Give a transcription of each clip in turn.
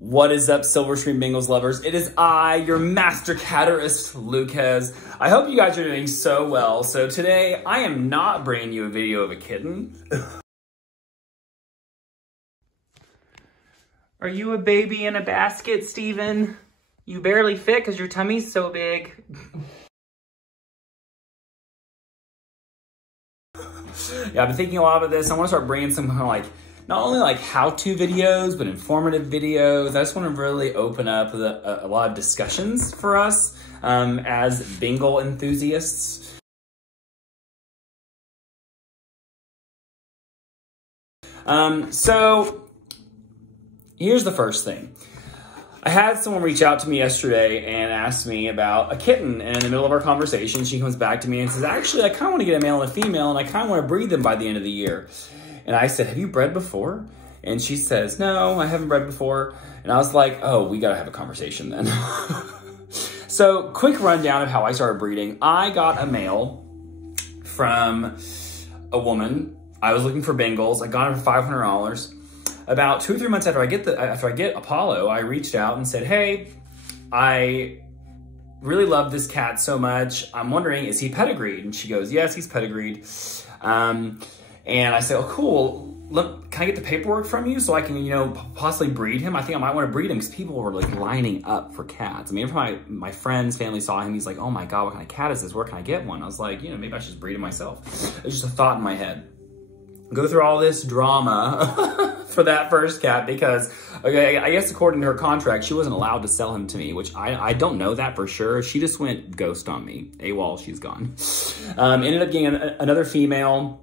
What is up, Silver Stream Bengals lovers? It is I, your master catterist, Lucas. I hope you guys are doing so well. So today, I am not bringing you a video of a kitten. Are you a baby in a basket, Steven? You barely fit because your tummy's so big. Yeah, I've been thinking a lot about this. I want to start bringing some kind of like, not only like how-to videos, but informative videos. I just want to really open up a lot of discussions for us as Bengal enthusiasts. So here's the first thing. I had someone reach out to me yesterday and ask me about a kitten, and in the middle of our conversation, she comes back to me and says, actually, I kind of want to get a male and a female, and I kind of want to breed them by the end of the year. And I said, have you bred before? And she says, no, I haven't bred before. And I was like, oh, we got to have a conversation then. So quick rundown of how I started breeding. I got a male from a woman. I was looking for Bengals. I got him for $500. About 2 or 3 months after I get Apollo, I reached out and said, hey, I really love this cat so much. I'm wondering, is he pedigreed? And she goes, yes, he's pedigreed. And I said, oh, cool. Look, can I get the paperwork from you so I can, you know, possibly breed him? I think I might want to breed him because people were like lining up for cats. I mean, if my friends, family saw him, he's like, oh my God, what kind of cat is this? Where can I get one? I was like, you know, maybe I should just breed him myself. It was just a thought in my head. Go through all this drama for that first cat because, okay, I guess according to her contract, she wasn't allowed to sell him to me, which I don't know that for sure. She just went ghost on me. AWOL, she's gone. Ended up getting another female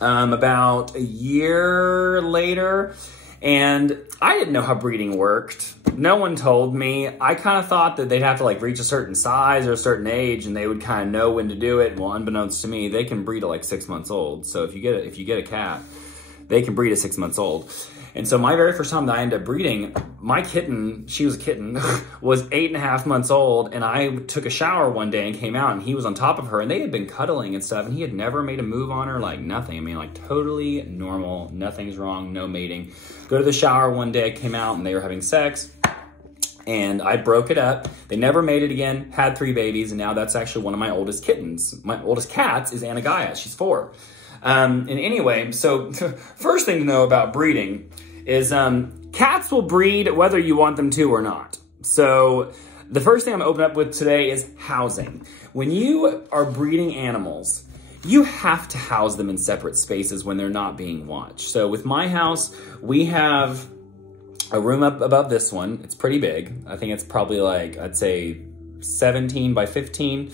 about a year later, and I didn't know how breeding worked. No one told me. I kind of thought that they'd have to like reach a certain size or a certain age and they would kind of know when to do it. Well, unbeknownst to me, they can breed at like 6 months old. So if you get a cat, they can breed at 6 months old. And so my very first time that I ended up breeding, my kitten, she was a kitten, was 8.5 months old. And I took a shower one day and came out and he was on top of her and they had been cuddling and stuff. And he had never made a move on her, like nothing. I mean, like totally normal, nothing's wrong, no mating. Go to the shower one day, I came out and they were having sex. And I broke it up. They never made it again, had 3 babies. And now that's actually one of my oldest kittens. My oldest cats is Anagaya, she's 4. And anyway, so first thing to know about breeding is cats will breed whether you want them to or not. So the first thing I'm gonna open up with today is housing. When you are breeding animals, you have to house them in separate spaces when they're not being watched. So with my house, we have a room up above this one. It's pretty big. I think it's probably like, I'd say 17 by 15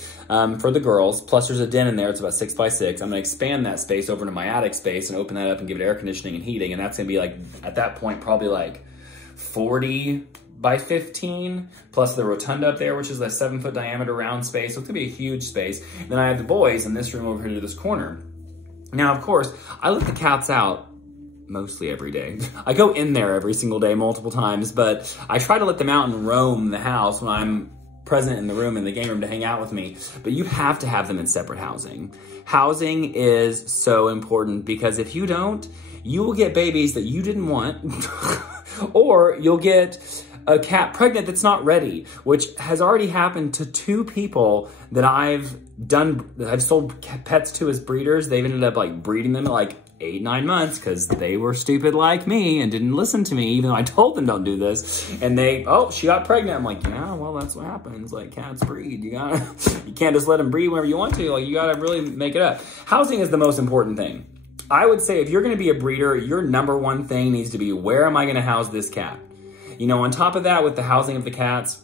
for the girls. Plus there's a den in there. It's about 6 by 6. I'm gonna expand that space over to my attic space and open that up and give it air conditioning and heating. And that's gonna be like, at that point, probably like 40 by 15, plus the rotunda up there, which is a 7-foot diameter round space. So it's gonna be a huge space. And then I have the boys in this room over here to this corner. Now, of course, I let the cats out mostly every day. I go in there every single day, multiple times, but I try to let them out and roam the house when I'm present in the room, in the game room, to hang out with me. But you have to have them in separate housing. Housing is so important because if you don't, you will get babies that you didn't want, or you'll get a cat pregnant that's not ready, which has already happened to 2 people that I've sold pets to as breeders. They've ended up like breeding them at like 8-9 months because they were stupid like me and didn't listen to me, even though I told them don't do this. And they, oh, she got pregnant. I'm like, yeah, well, that's what happens. Like cats breed. You can't just let them breed whenever you want to. Like you gotta really make it up. Housing is the most important thing. I would say if you're gonna be a breeder, your number one thing needs to be, where am I gonna house this cat? You know, on top of that, with the housing of the cats,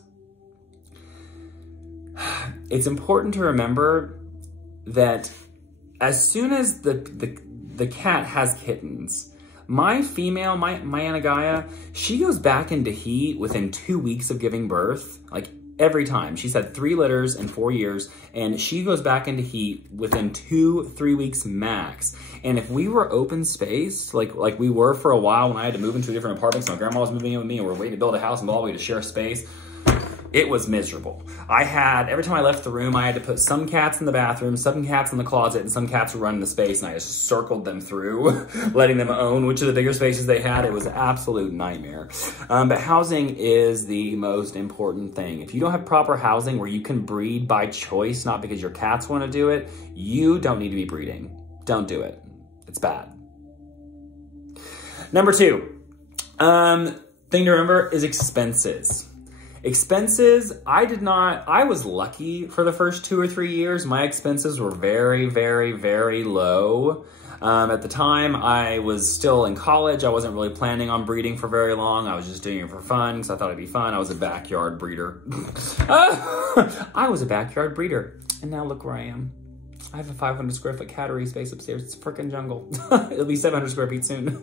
it's important to remember that as soon as the cat has kittens, my female, my Anagaya, she goes back into heat within 2 weeks of giving birth, like every time. She's had 3 litters in 4 years, and she goes back into heat within 2-3 weeks max. And if we were open space, like we were for a while when I had to move into a different apartment, so my grandma was moving in with me, and we're waiting to build a house and all the way to share space, it was miserable. Every time I left the room, I had to put some cats in the bathroom, some cats in the closet, and some cats were running the space, and I just circled them through, letting them own which of the bigger spaces they had. It was an absolute nightmare. But housing is the most important thing. If you don't have proper housing where you can breed by choice, not because your cats want to do it, you don't need to be breeding. Don't do it. It's bad. Number 2, thing to remember is expenses. Expenses, I was lucky for the first 2 or 3 years. My expenses were very, very, very low. At the time, I was still in college. I wasn't really planning on breeding for very long. I was just doing it for fun because I thought it'd be fun. I was a backyard breeder. I was a backyard breeder. And now look where I am. I have a 500 square foot cattery space upstairs. It's a freaking jungle. It'll be 700 square feet soon.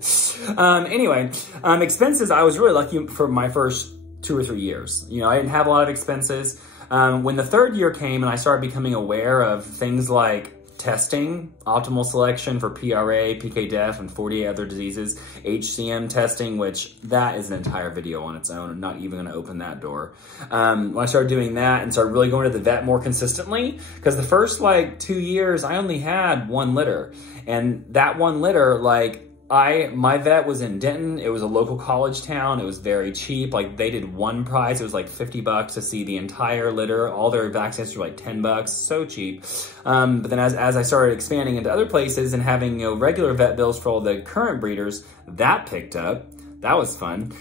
Anyway, expenses, I was really lucky for my first 2 or 3 years. You know, I didn't have a lot of expenses. When the 3rd year came and I started becoming aware of things like testing, optimal selection for PRA, PK-DEF, and 48 other diseases, HCM testing, which that is an entire video on its own. I'm not even going to open that door. When I started doing that and started really going to the vet more consistently, because the first 2 years, I only had 1 litter. And that 1 litter, my vet was in Denton. It was a local college town. It was very cheap. They did one price. It was $50 to see the entire litter. All their vaccines were $10. So cheap. But then as I started expanding into other places and having regular vet bills for all the current breeders, that picked up. That was fun.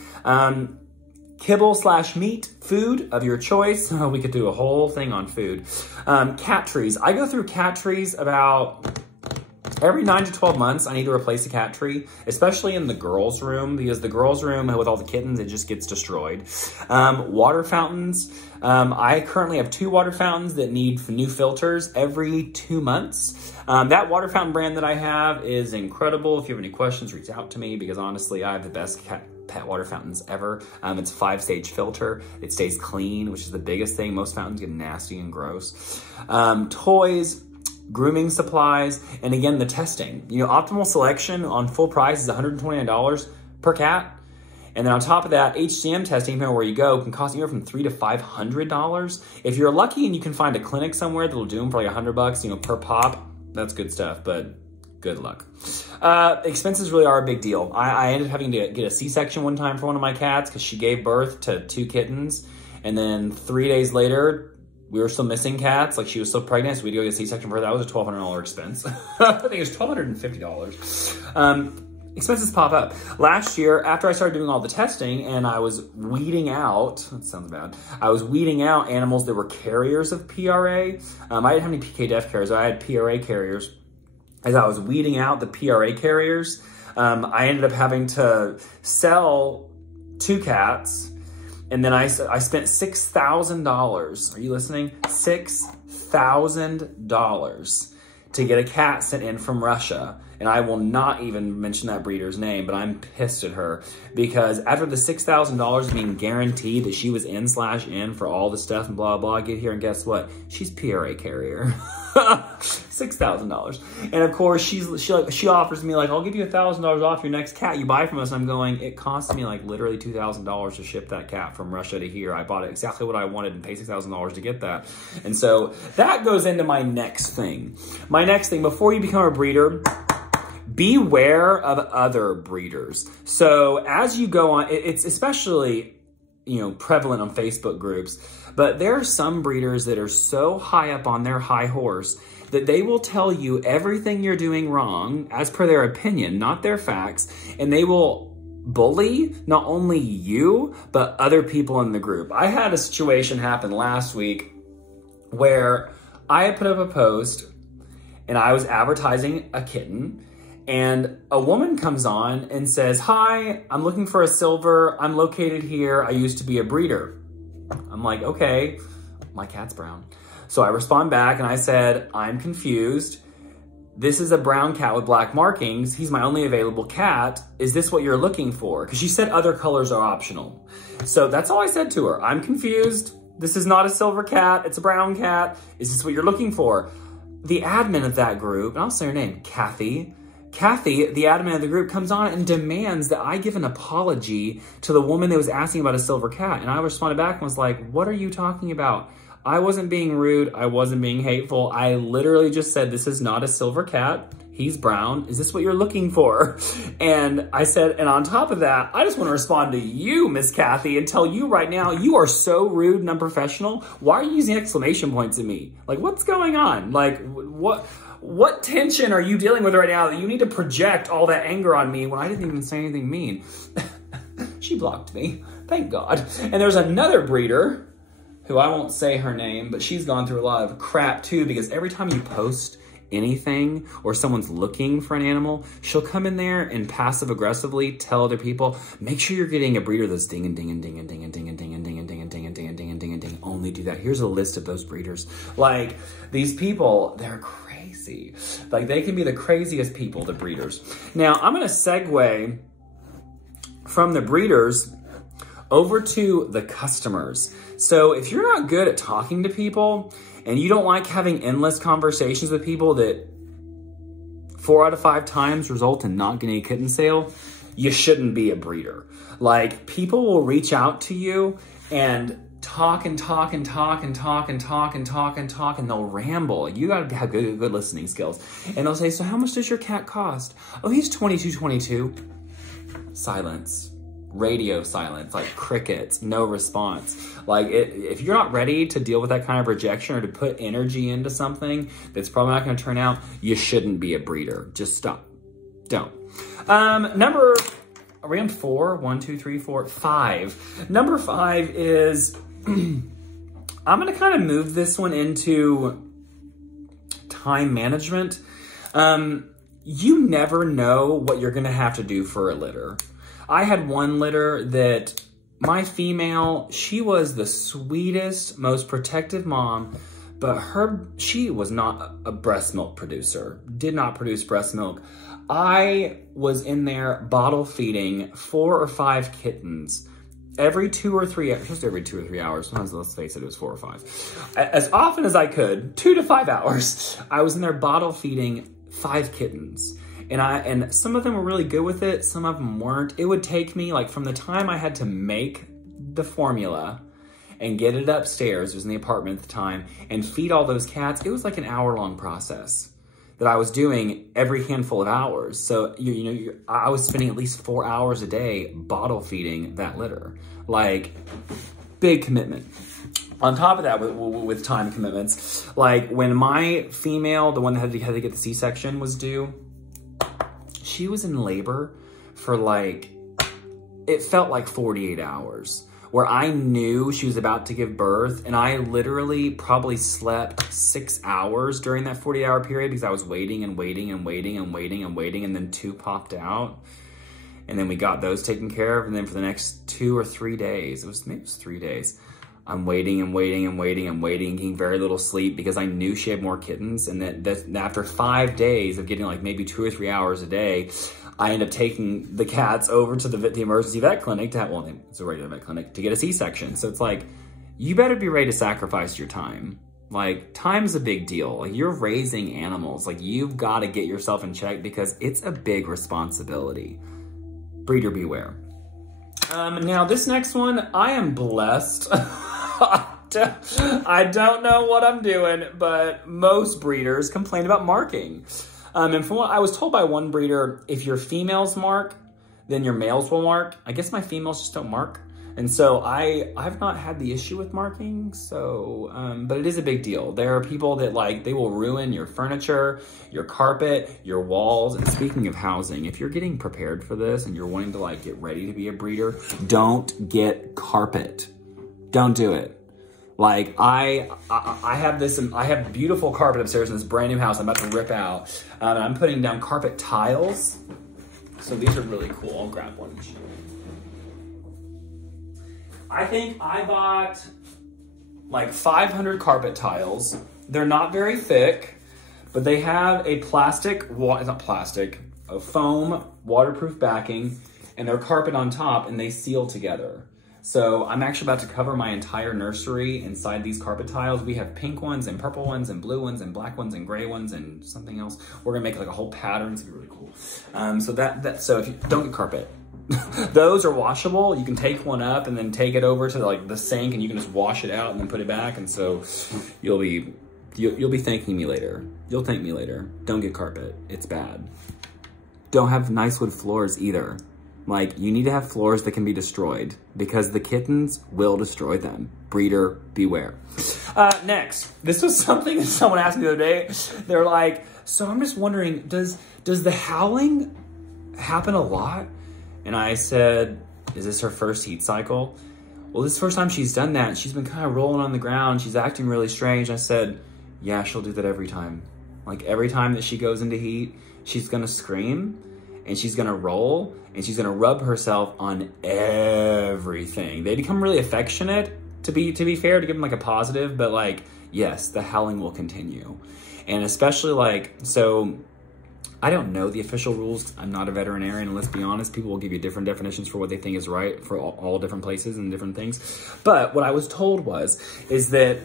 Kibble/meat, food of your choice. We could do a whole thing on food. Cat trees. I go through cat trees about every 9 to 12 months. I need to replace a cat tree, especially in the girls' room, because the girls' room with all the kittens, it just gets destroyed. Water fountains. I currently have 2 water fountains that need new filters every 2 months. That water fountain brand that I have is incredible. If you have any questions, reach out to me, because honestly, I have the best pet water fountains ever. It's a 5-stage filter. It stays clean, which is the biggest thing. Most fountains get nasty and gross. Toys, grooming supplies, and again, the testing. Optimal selection on full price is $129 per cat. And then on top of that, HCM testing, depending on where you go, can cost anywhere from $300 to $500. If you're lucky and you can find a clinic somewhere that'll do them for $100, per pop, that's good stuff, but good luck. Expenses really are a big deal. I ended up having to get a C-section one time for one of my cats because she gave birth to 2 kittens. And then 3 days later, we were still missing cats. She was still pregnant, so we had to go get a C-section for her. That was a $1,200 expense. I think it was $1,250. Expenses pop up. Last year, after I started doing all the testing and I was weeding out, that sounds bad, I was weeding out animals that were carriers of PRA. I didn't have any PK-DEF carriers. I had PRA carriers. As I was weeding out the PRA carriers, I ended up having to sell 2 cats. And then I spent $6,000. Are you listening? $6,000 to get a cat sent in from Russia. And I will not even mention that breeder's name, but I'm pissed at her because after the $6,000 being guaranteed that she was in/in for all the stuff and blah, blah, I get here and guess what? She's PRA carrier. $6,000. And of course, she offers me I'll give you $1,000 off your next cat you buy from us. And I'm going, it cost me literally $2,000 to ship that cat from Russia to here. I bought it exactly what I wanted and paid $6,000 to get that. And so that goes into my next thing. My next thing, before you become a breeder, beware of other breeders. So as you go on, it's especially, prevalent on Facebook groups, but there are some breeders that are so high up on their high horse that they will tell you everything you're doing wrong as per their opinion, not their facts, and they will bully not only you, but other people in the group. I had a situation happen last week where I had put up a post and I was advertising a kitten, and a woman comes on and says, "Hi, I'm looking for a silver. I'm located here. I used to be a breeder." I'm like, okay, my cat's brown. So I respond back and I said, "I'm confused. This is a brown cat with black markings. He's my only available cat. Is this what you're looking for?" Because she said other colors are optional. So that's all I said to her. "I'm confused. This is not a silver cat. It's a brown cat. Is this what you're looking for?" The admin of that group, and I'll say her name, Kathy, Kathy, the admin of the group, comes on and demands that I give an apology to the woman that was asking about a silver cat. And I responded back and was like, what are you talking about? I wasn't being rude. I wasn't being hateful. I literally just said, this is not a silver cat. He's brown. Is this what you're looking for? And I said, and on top of that, I just want to respond to you, Miss Kathy, and tell you right now, you are so rude and unprofessional. Why are you using exclamation points at me? Like, what's going on? Like, what tension are you dealing with right now that you need to project all that anger on me when I didn't even say anything mean? She blocked me, thank God. And there's another breeder who I won't say her name, but she's gone through a lot of crap too, because every time you post anything or someone's looking for an animal, she'll come in there and passive aggressively tell other people, make sure you're getting a breeder that's ding and ding and ding and ding and ding and ding and ding and ding and ding and ding and ding and ding and ding. Only do that. Here's a list of those breeders. Like, these people, they're crazy. Like, they can be the craziest people, the breeders. Now, I'm going to segue from the breeders over to the customers. So if you're not good at talking to people and you don't like having endless conversations with people that 4 out of 5 times result in not getting a kitten sale, you shouldn't be a breeder. Like, people will reach out to you and talk and talk and talk and talk and talk and talk and talk, and they'll ramble. You gotta have good listening skills. And they'll say, so how much does your cat cost? Oh, he's $22.22. Silence. Radio silence, like crickets, no response. Like, if you're not ready to deal with that kind of rejection or to put energy into something that's probably not going to turn out, you shouldn't be a breeder. Just stop. Don't. Number, are we on 4? 1, 2, 3, 4, 5. Number 5 is, I'm going to kind of move this one into time management. You never know what you're going to have to do for a litter. I had one litter that my female, she was the sweetest, most protective mom, but she was not a breast milk producer, did not produce breast milk. I was in there bottle feeding 4 or 5 kittens every 2 or 3 hours, just every 2 or 3 hours. Sometimes, let's face it, it was 4 or 5. As often as I could, 2 to 5 hours, I was in there bottle feeding 5 kittens. And some of them were really good with it, some of them weren't. It would take me, like, from the time I had to make the formula and get it upstairs, it was in the apartment at the time, and feed all those cats, it was like an hour-long process that I was doing every handful of hours. So, I was spending at least 4 hours a day bottle feeding that litter. Like, big commitment. On top of that, with time commitments, like, when my female, the one that had to get the C-section, was due, she was in labor for, like, it felt like 48 hours, where I knew she was about to give birth, and I literally probably slept 6 hours during that 48-hour period because I was waiting and waiting and waiting and waiting and waiting, and then 2 popped out. And then we got those taken care of, and then for the next 2 or 3 days, maybe it was 3 days, I'm waiting and waiting and waiting and waiting, getting very little sleep because I knew she had more kittens. And that after 5 days of getting like maybe 2 or 3 hours a day, I ended up taking the cats over to the emergency vet clinic it's a regular vet clinic, to get a C-section. So it's like, you better be ready to sacrifice your time. Like, time's a big deal. Like, you're raising animals. Like, you've got to get yourself in check because it's a big responsibility. Breeder beware. Now this next one, I am blessed. I don't know what I'm doing, but most breeders complain about marking. And from what I was told by one breeder, if your females mark, then your males will mark. I guess my females just don't mark. And so I've not had the issue with marking, so, but it is a big deal. There are people that, like, they will ruin your furniture, your carpet, your walls. And speaking of housing, if you're getting prepared for this and you're wanting to, like, get ready to be a breeder, don't get carpet. Don't do it. Like, I have beautiful carpet upstairs in this brand new house I'm about to rip out. And I'm putting down carpet tiles. So these are really cool. I'll grab one. I think I bought like 500 carpet tiles. They're not very thick, but they have a a foam waterproof backing, and they're carpet on top, and they seal together. So I'm actually about to cover my entire nursery inside these carpet tiles. We have pink ones and purple ones and blue ones and black ones and gray ones and something else. We're gonna make like a whole pattern. It's gonna be really cool. cool. So if you don't get carpet, those are washable. You can take one up and then take it over to like the sink, and you can just wash it out and then put it back. And so you'll be thanking me later. You'll thank me later. Don't get carpet. It's bad. Don't have nice wood floors either. Like, you need to have floors that can be destroyed because the kittens will destroy them. Breeder, beware. Next, this was something that someone asked me the other day. They're like, so I'm just wondering, does the howling happen a lot? And I said, is this her first heat cycle? Well, this is the first time she's done that. She's been kind of rolling on the ground. She's acting really strange. I said, yeah, she'll do that every time. Like, every time that she goes into heat, she's gonna scream and she's gonna roll and she's gonna rub herself on everything. They become really affectionate, to be fair, to give them like a positive, but like, yes, the howling will continue. And especially like, so I don't know the official rules. I'm not a veterinarian, and let's be honest, people will give you different definitions for what they think is right for all different places and different things. But what I was told is that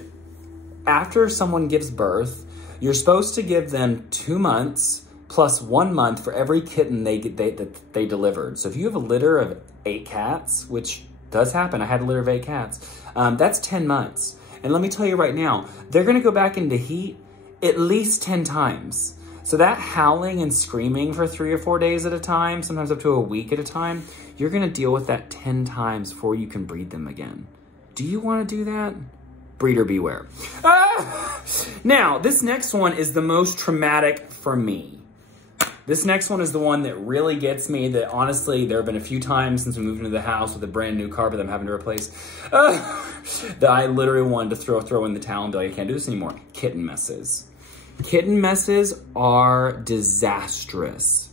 after someone gives birth, you're supposed to give them 2 months plus 1 month for every kitten they delivered. So if you have a litter of 8 cats, which does happen, I had a litter of 8 cats, that's 10 months. And let me tell you right now, they're gonna go back into heat at least 10 times. So that howling and screaming for 3 or 4 days at a time, sometimes up to a week at a time, you're gonna deal with that 10 times before you can breed them again. Do you wanna do that? Breeder beware. Now, this next one is the most traumatic for me. This next one is the one that really gets me, that honestly, there have been a few times since we moved into the house with a brand new carpet that I'm having to replace, that I literally wanted to throw in the towel and be like, I can't do this anymore. Kitten messes. Kitten messes are disastrous.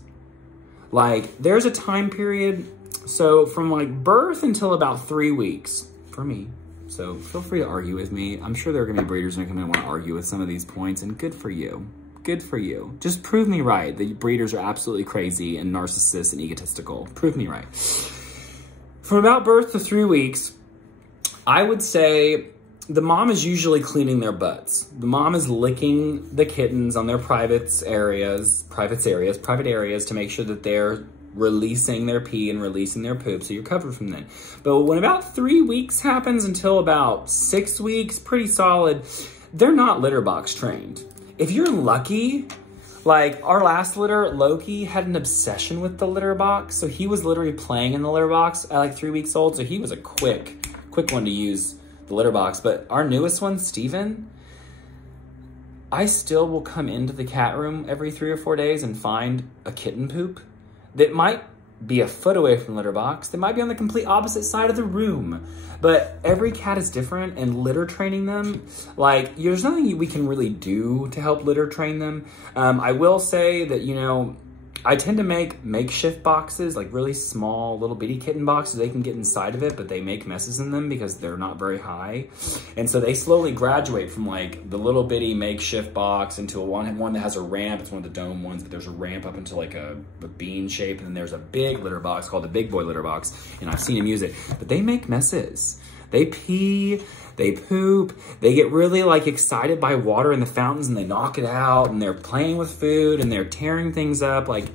Like, there's a time period, so from like birth until about 3 weeks, for me. So feel free to argue with me. I'm sure there are gonna be breeders who are gonna want to argue with some of these points, and good for you. Good for you. Just prove me right that breeders are absolutely crazy and narcissists and egotistical. Prove me right. From about birth to 3 weeks, I would say the mom is usually cleaning their butts. The mom is licking the kittens on their private areas to make sure that they're releasing their pee and releasing their poop, so you're covered from that. But when about 3 weeks happens until about 6 weeks, pretty solid, they're not litter box trained. If you're lucky, like our last litter, Loki, had an obsession with the litter box, so he was literally playing in the litter box at like 3 weeks old, so he was a quick one to use the litter box. But our newest one, Steven, I still will come into the cat room every 3 or 4 days and find a kitten poop that might be a foot away from the litter box. They might be on the complete opposite side of the room. But every cat is different, and litter training them, like, there's nothing we can really do to help litter train them. I will say that, you know, I tend to make makeshift boxes, like really small little bitty kitten boxes. They can get inside of it, but they make messes in them because they're not very high. And so they slowly graduate from like the little bitty makeshift box into one that has a ramp. It's one of the dome ones, but there's a ramp up into like a bean shape. And then there's a big litter box called the big boy litter box. And I've seen them use it, but they make messes. They pee, they poop, they get really like excited by water in the fountains and they knock it out, and they're playing with food and they're tearing things up. Like,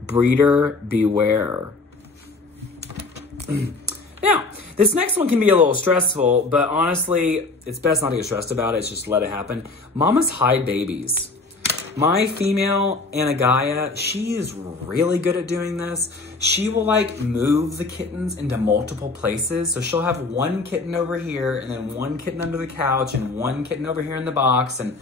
breeder beware. Now, this next one can be a little stressful, but honestly, it's best not to get stressed about it. It's just let it happen. Mamas hide babies. My female, Anagaya, she is really good at doing this. She will like move the kittens into multiple places. So she'll have one kitten over here and then one kitten under the couch and one kitten over here in the box. And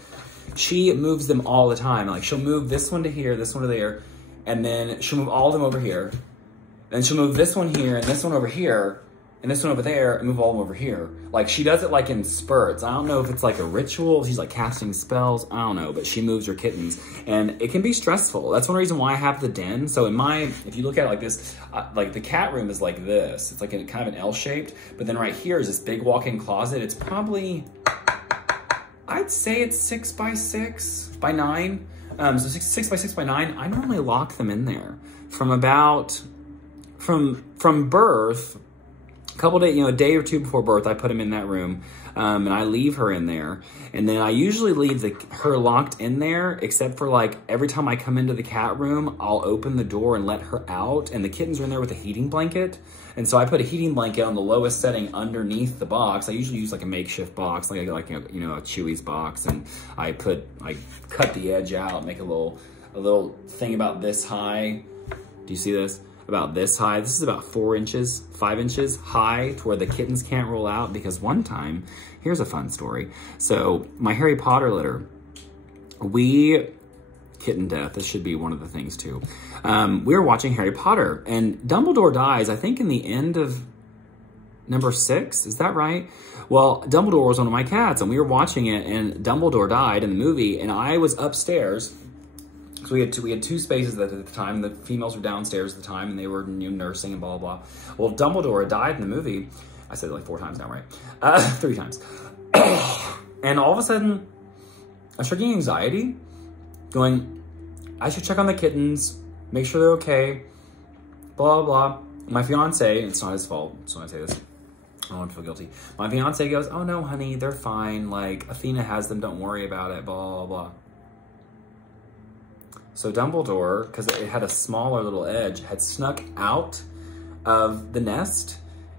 she moves them all the time. Like, she'll move this one to here, this one to there, and then she'll move all of them over here. Then she'll move this one here and this one over here and this one over there and move all of them over here. Like, she does it like in spurts. I don't know if it's like a ritual. She's like casting spells. I don't know, but she moves her kittens and it can be stressful. That's one reason why I have the den. So if you look at it like this, like the cat room is like this. It's like kind of an L-shaped, but then right here is this big walk-in closet. It's probably, I'd say it's 6 by 6 by 9. So 6 by 6 by 9. I normally lock them in there from birth. A couple days, a day or two before birth, I put them in that room. And I leave her in there. And then I usually leave her locked in there, except for like every time I come into the cat room, I'll open the door and let her out. And the kittens are in there with a heating blanket. And so I put a heating blanket on the lowest setting underneath the box. I usually use like a makeshift box, like a Chewy's box. And I cut the edge out, make a little thing about this high. Do you see this? About this high. This is about 4 inches, 5 inches high to where the kittens can't roll out, because one time, here's a fun story. So my Harry Potter litter, kitten death, this should be one of the things too. We were watching Harry Potter and Dumbledore dies, I think in the end of number 6, is that right? Well, Dumbledore was one of my cats and we were watching it and Dumbledore died in the movie and I was upstairs. So we had two spaces at the time. The females were downstairs at the time, and they were nursing and blah, blah, blah. Well, Dumbledore had died in the movie. I said it like 4 times now, right? 3 times. And all of a sudden, I started getting anxiety, going, I should check on the kittens, make sure they're okay, blah, blah, blah. My fiance, it's not his fault, so I say this, I don't want to feel guilty. My fiance goes, oh no, honey, they're fine. Like, Athena has them, don't worry about it, blah, blah, blah. So Dumbledore, because it had a smaller little edge, had snuck out of the nest.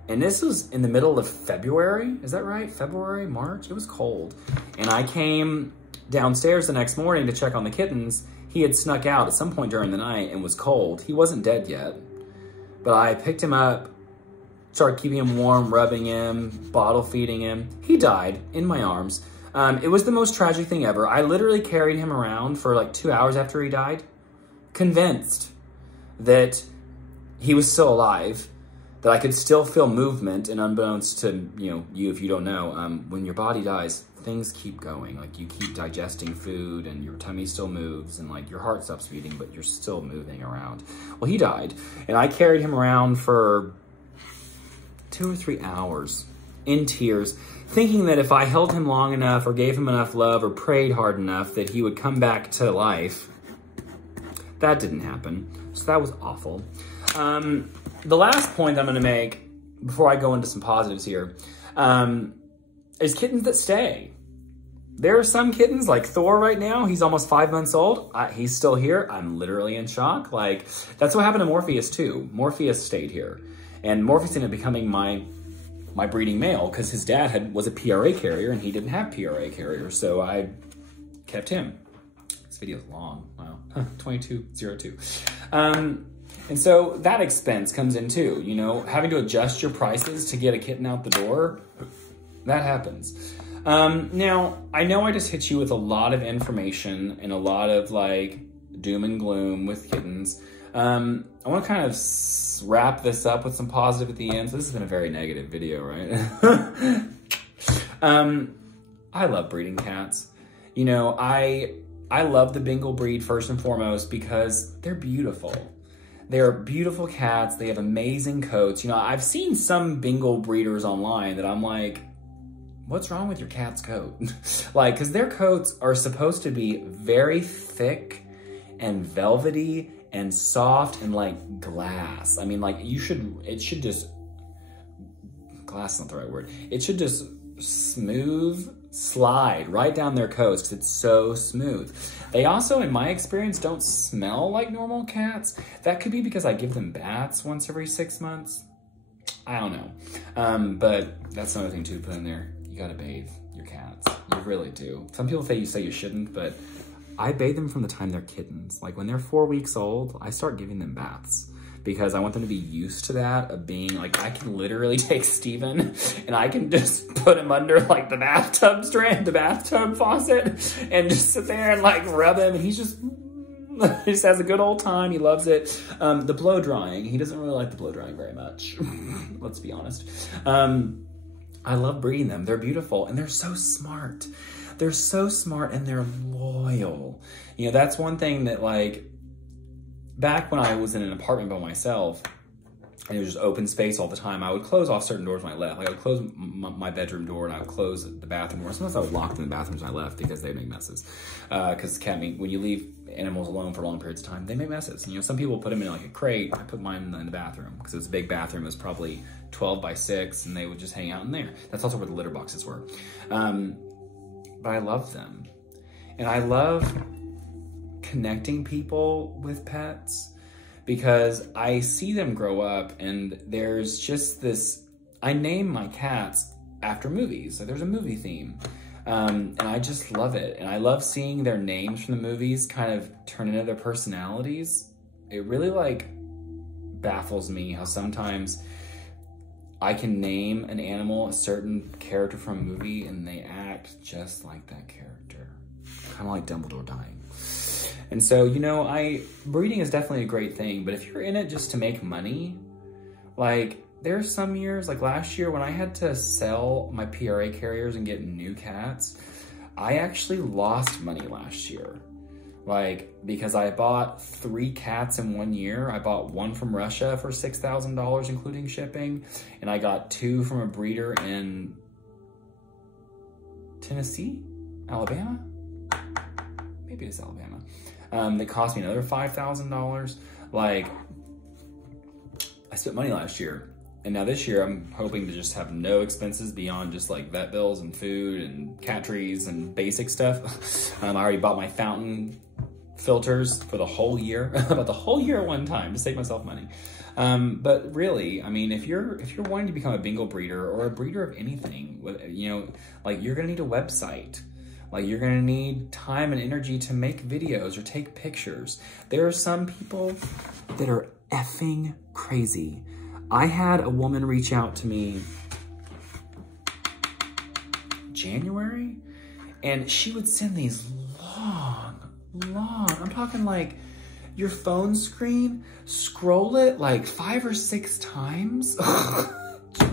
And this was in the middle of February. Is that right? February, March? It was cold. And I came downstairs the next morning to check on the kittens. He had snuck out at some point during the night and was cold. He wasn't dead yet. But I picked him up, started keeping him warm, rubbing him, bottle feeding him. He died in my arms. It was the most tragic thing ever. I literally carried him around for like 2 hours after he died, convinced that he was still alive, that I could still feel movement, and unbeknownst to you if you don't know, when your body dies, things keep going. Like you keep digesting food and your tummy still moves and like your heart stops beating, but you're still moving around. Well, he died and I carried him around for 2 or 3 hours in tears, thinking that if I held him long enough or gave him enough love or prayed hard enough that he would come back to life. That didn't happen, so that was awful. The last point I'm gonna make before I go into some positives here is kittens that stay. There are some kittens, like Thor right now, he's almost 5 months old. He's still here. I'm literally in shock. Like, that's what happened to Morpheus too. Morpheus stayed here. And Morpheus ended up becoming my breeding male because his dad was a PRA carrier and he didn't have PRA carrier, so I kept him. This video is long, wow, 22:02. And so that expense comes in too, having to adjust your prices to get a kitten out the door, that happens. Now, I know I just hit you with a lot of information and a lot of like doom and gloom with kittens. I want to kind of wrap this up with some positive at the end. So this has been a very negative video, right? I love breeding cats. I love the Bengal breed first and foremost because they're beautiful. They're beautiful cats. They have amazing coats. I've seen some Bengal breeders online that I'm like, what's wrong with your cat's coat? Because their coats are supposed to be very thick and velvety and soft and like glass. I mean, like it should just, glass is not the right word. It should just slide right down their coats because it's so smooth. They also, in my experience, don't smell like normal cats. That could be because I give them baths once every 6 months. I don't know. But that's another thing to put in there. You gotta bathe your cats. You really do. Some people say you shouldn't, but I bathe them from the time they're kittens. Like when they're 4 weeks old, I start giving them baths because I want them to be used to that, of being like, I can literally take Steven and I can just put him under like the bathtub faucet and just sit there and like rub him and he just has a good old time. He loves it. The blow drying, he doesn't really like the blow drying very much. Let's be honest. I love breeding them. They're beautiful and they're so smart. They're so smart and they're loyal. That's one thing that like, back when I was in an apartment by myself, and it was just open space all the time, I would close off certain doors when I left. Like I would close my bedroom door and I would close the bathroom door. Sometimes I would lock them in the bathrooms when I left because they make messes. Because when you leave animals alone for long periods of time, they make messes. You know, some people put them in like a crate. I put mine in the bathroom because it was a big bathroom. It was probably 12 by 6 and they would just hang out in there. That's also where the litter boxes were. But I love them. And I love connecting people with pets because I see them grow up and there's just this, I name my cats after movies. So there's a movie theme. And I just love it. And I love seeing their names from the movies kind of turn into their personalities. It really like baffles me how sometimes I can name an animal a certain character from a movie and they act just like that character. Kind of like Dumbledore dying. And so, you know, breeding is definitely a great thing, but if you're in it just to make money, like there's some years, like last year when I had to sell my PRA carriers and get new cats, I actually lost money last year. Like, because I bought 3 cats in 1 year. I bought 1 from Russia for $6,000, including shipping. And I got 2 from a breeder in Tennessee, Alabama? Maybe it's Alabama. That cost me another $5,000. Like, I spent money last year. And now this year, I'm hoping to just have no expenses beyond just like vet bills and food and cat trees and basic stuff. I already bought my fountain filters for the whole year. About the whole year at one time to save myself money. But really, I mean, if you're wanting to become a Bengal breeder or a breeder of anything, you know, like you're gonna need a website. Like you're gonna need time and energy to make videos or take pictures. There are some people that are effing crazy. I had a woman reach out to me January, and she would send these long, I'm talking like your phone screen, scroll it like 5 or 6 times.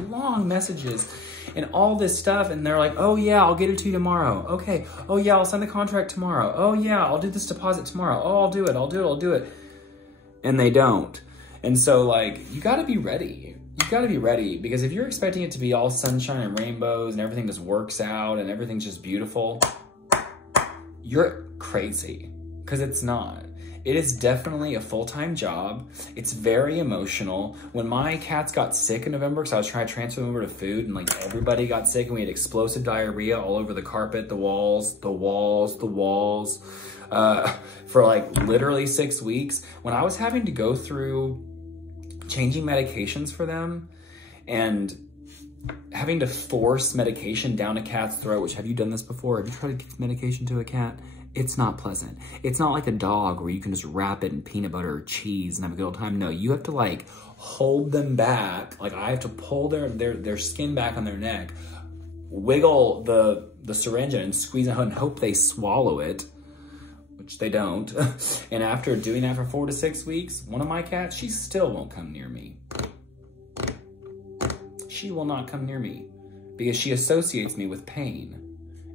Long messages and all this stuff, and they're like, oh yeah, I'll get it to you tomorrow. Okay, oh yeah, I'll sign the contract tomorrow. Oh yeah, I'll do this deposit tomorrow. Oh, I'll do it. And they don't. And so like, you gotta be ready. You gotta be ready, because if you're expecting it to be all sunshine and rainbows and everything just works out and everything's just beautiful, you're crazy, because it's not. It is definitely a full-time job. It's very emotional. When my cats got sick in November, because I was trying to transfer them over to food, and like everybody got sick, and we had explosive diarrhea all over the carpet, the walls, for like literally 6 weeks. When I was having to go through changing medications for them and having to force medication down a cat's throat, which, have you done this before? Have you tried to give medication to a cat? It's not pleasant. It's not like a dog where you can just wrap it in peanut butter or cheese and have a good old time. No, you have to like hold them back. Like I have to pull their skin back on their neck, wiggle the syringe in and squeeze it and hope they swallow it, which they don't. And after doing that for 4 to 6 weeks, one of my cats, she still won't come near me. She will not come near me because she associates me with pain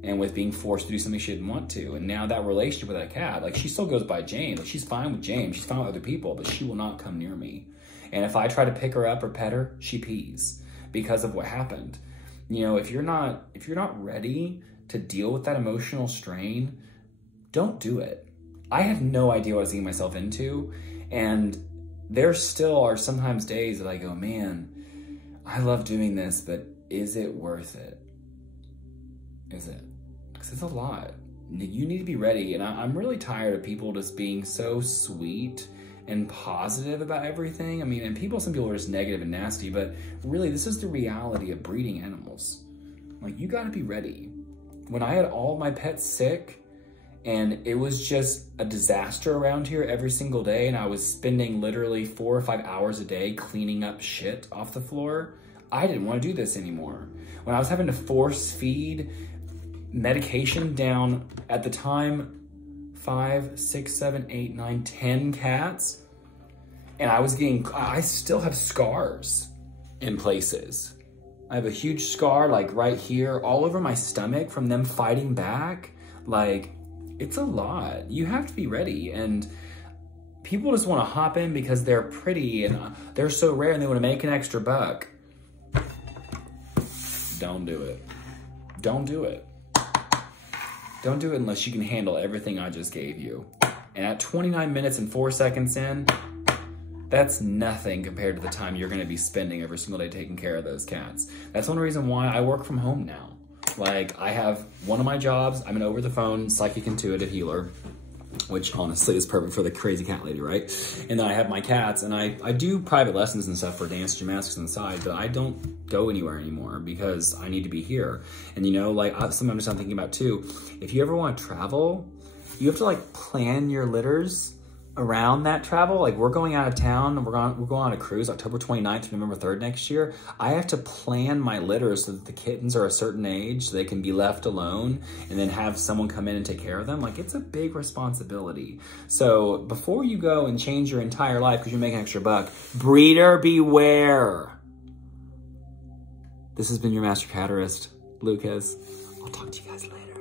and with being forced to do something she didn't want to. And now that relationship with that cat, like she still goes by James. Like she's fine with James. She's fine with other people, but she will not come near me. And if I try to pick her up or pet her, she pees because of what happened. You know, if you're not ready to deal with that emotional strain, don't do it. I had no idea what I was getting myself into. And there still are sometimes days that I go, man, I love doing this, but is it worth it? Is it? Because it's a lot. You need to be ready. And I'm really tired of people just being so sweet and positive about everything. I mean, and some people are just negative and nasty, but really this is the reality of breeding animals. Like, you gotta be ready. When I had all my pets sick and it was just a disaster around here every single day, and I was spending literally 4 or 5 hours a day cleaning up shit off the floor, I didn't want to do this anymore. When I was having to force feed medication down, at the time, 5, 6, 7, 8, 9, 10 cats, and I still have scars in places. I have a huge scar like right here, all over my stomach from them fighting back. Like, it's a lot. You have to be ready. And people just want to hop in because they're pretty and they're so rare and they want to make an extra buck. Don't do it. Don't do it. Don't do it unless you can handle everything I just gave you. And at 29 minutes and 4 seconds in, that's nothing compared to the time you're gonna be spending every single day taking care of those cats. That's one reason why I work from home now. Like, I have one of my jobs, I'm an over-the-phone psychic intuitive healer, which honestly is perfect for the crazy cat lady, right? And then I have my cats, and I do private lessons and stuff for dance gymnastics on the side, but I don't go anywhere anymore because I need to be here. And you know, like, sometimes I'm thinking about too, if you ever want to travel, you have to like plan your litters around that travel. Like, we're going out of town, we're going on a cruise October 29th to November 3rd next year. I have to plan my litters so that the kittens are a certain age so they can be left alone and then have someone come in and take care of them. Like, it's a big responsibility. So before you go and change your entire life because you're making an extra buck, breeder beware. This has been your master catterist, Lucas. I'll talk to you guys later.